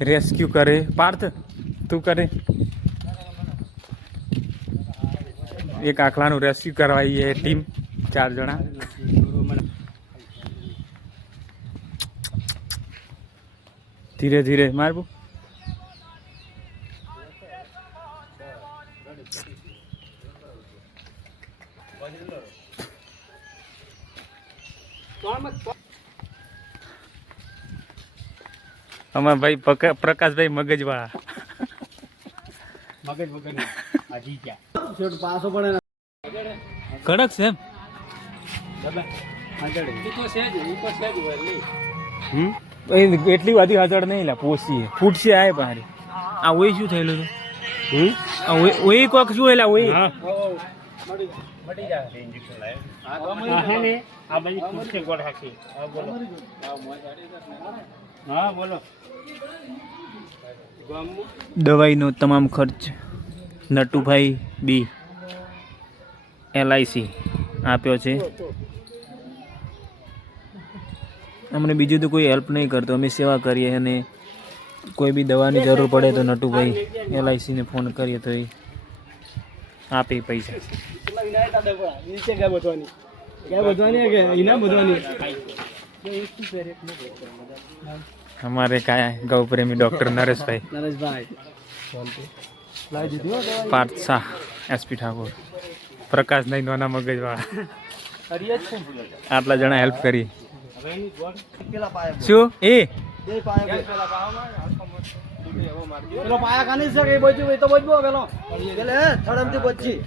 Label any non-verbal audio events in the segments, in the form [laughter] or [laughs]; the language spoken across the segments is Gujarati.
રેસ્ક્યુ કરે. પાર્થ, તું કરે. એક આખલાનું રેસ્ક્યુ કરવા આવીએ ટીમ ચાર જણા. ધીરે ધીરે મારવું. અમાર ભાઈ પ્રકાશભાઈ મગજવાળા મગજ વગર હાજી ગયા. છોટ પાસો પડે કડક છે. એમ હમ? એટલી બધી હાજર નહીં લા પોસી ફૂટશે આય પારી આ ઓય શું થયેલું હતું હમ? આ ઓય ઓય કોક શું એલા ઓય? મળી મળી જાય ઇન્જેક્શન લાય. આ હે ને આ બધી ખુરશી ગોળ હાકી હા બોલો. હા બોલો. દવાઈનો તમામ ખર્ચ નટુભાઈ બી એલઆઈસી આપ્યો છે. અમને બીજું તો કોઈ હેલ્પ નહીં કરતો. અમે સેવા કરીએ અને કોઈ બી દવાની જરૂર પડે તો નટુભાઈ એલઆઈસીને ફોન કરીએ તો એ આપે પૈસા. ગયા બધવાની. ગયા બધવાની કે ઇના બધવાની? અમારે કાંઈ ગૌ પ્રેમી ડૉક્ટર નરેશભાઈ. નરેશભાઈ. પાર્થ શાહ એસપી ઠાકોર. પ્રકાશ નહીં નાના મગજવાળા. આટલા જણા હેલ્પ કરી. શું? એ? પેલા પેલો પાયા ખાની છે કે બચ્યું એ તો બચબો પેલો પેલે થડમથી બચી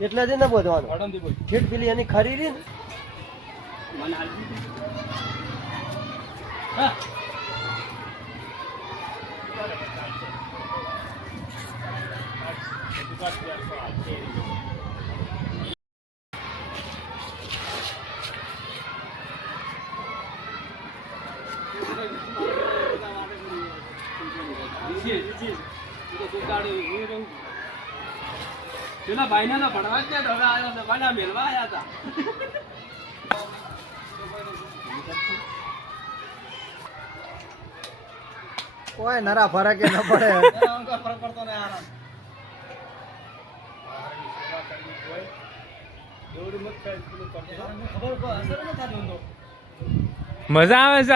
એટલે જ ને બોધવાનું. છેટ પેલી એની ખરી રહી ને મને હા. પેલા ભાઈ ને ભણવા જ ત્યાં ઢોળા આવ્યો ભાઈ મેળવા આવ્યા હતા. કોઈ નરા ફરક ન પડે [laughs] ફરક પડતો ને આરામ. ખબર પ- અસર ન થતી ઊંધો. મજા આવે છે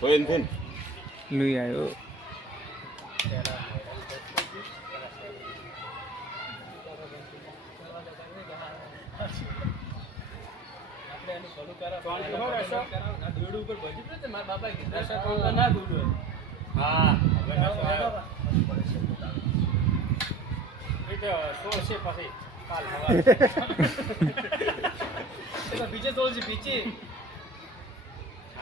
Poin pun. Nu ya yo. બીજે તો બીજી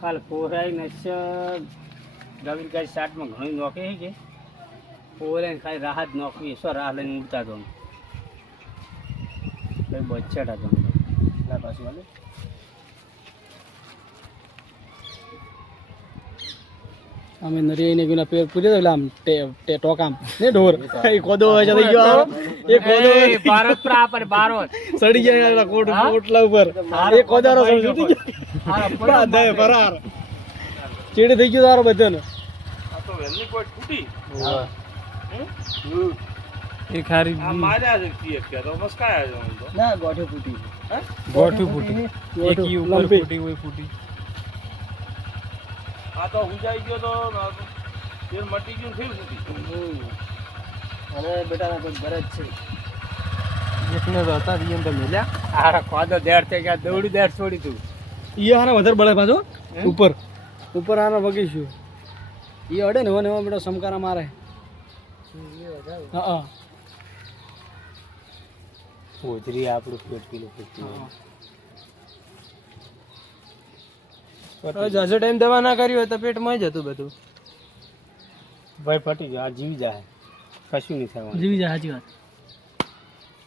કાલ પોરાઈ નશ્ય ગવીર કાઈ સાટમાં ઘણું નોકે છે કે? પોરાઈ ખાલી રાહત નોકવી શું રાહ લઈને ઉડતા તો? કઈ બચ્ચાટા તો ના પાછું વાલે અમે નરી ગુના પેર પૂરી દેલા આમ ટે ટોકામ ને ઢોર. એ કોદો હોય છે થઈ ગયો એ કોદો ભારત પર બારો સડી જાય એના કોટ કોટલા ઉપર. એ કોદારો સડી ગયો. [laughs] ફરાર. ચીડ થઈ ગયો તારો બધાને. એ ખારી ના ગોઠે ફૂટી. ગોઠે ફૂટી. એક ઈ ઉપર. ફૂટી હોય ફૂટી. અરે બેટા ના તો ગરજ છે. એકને તો હતા રિયન તો મેલ્યા. આ ખોદો દેડ થઈ ગયા દોડી દેડ છોડી તું. ઈ હારા વધારે બળે પાછો. ઉપર. ઉપર આના વગીશું ઈ અડે ને મને બેટા સમકારા મારે. હા હા. હોજરી આપણું પેટ પેલું જાજો ટાઈમ દવા ના કરી હોય તો પેટમાં જ હતું બધું. ભાઈ ફટી ગયો. આ જીવી જાય. કશું નહીં થવાનું. જીવી જાય સાચી વાત.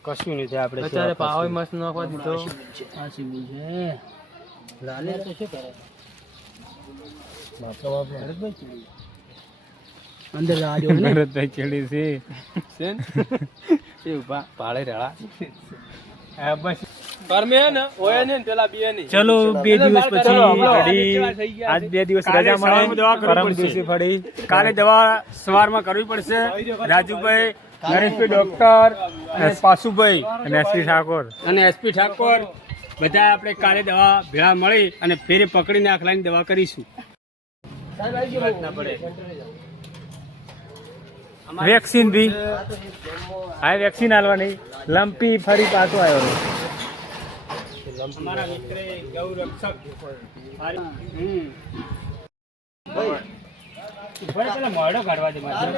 કશું નહીં થાય. આપણે અત્યારે પાવ મસ્ત નાખવા દીધો. સાચી બોલ છે. લાલે? તો શું કરે? અંદર રાજો ને [laughs] ભરતભાઈ ચડી છે. [laughs] એ ઊભા પાળે રેળા. હા, બસ. પરમે હે ને ઓય ને પેલા બે નહીં ચલો બે દિવસ પછી ચલો, હમણાં ફળી કેવા થઈ ગયા આજ બે દિવસ કાલે રજા મળે. દવા કરવી પરમ દિવસે ફળી કાલે દવા સવારમાં કરવી પડશે. રાજુભાઈ નરેશભાઈ ડોક્ટર પાસુભાઈ અને એસપી ઠાકોર. અને એસપી ઠાકોર. બધા આપણે કાલે દવા ભેળા મળી અને ફેરે પકડીને આખલાની દવા કરીશું. વેક્સિન બી. હા વેક્સિન આલવાની લંપી ફરી પાછો આવ્યો અમારા મિત્રે ગૌરક્ષક હમ ભાઈ. પેલા મોડો કાઢવા દે મારે.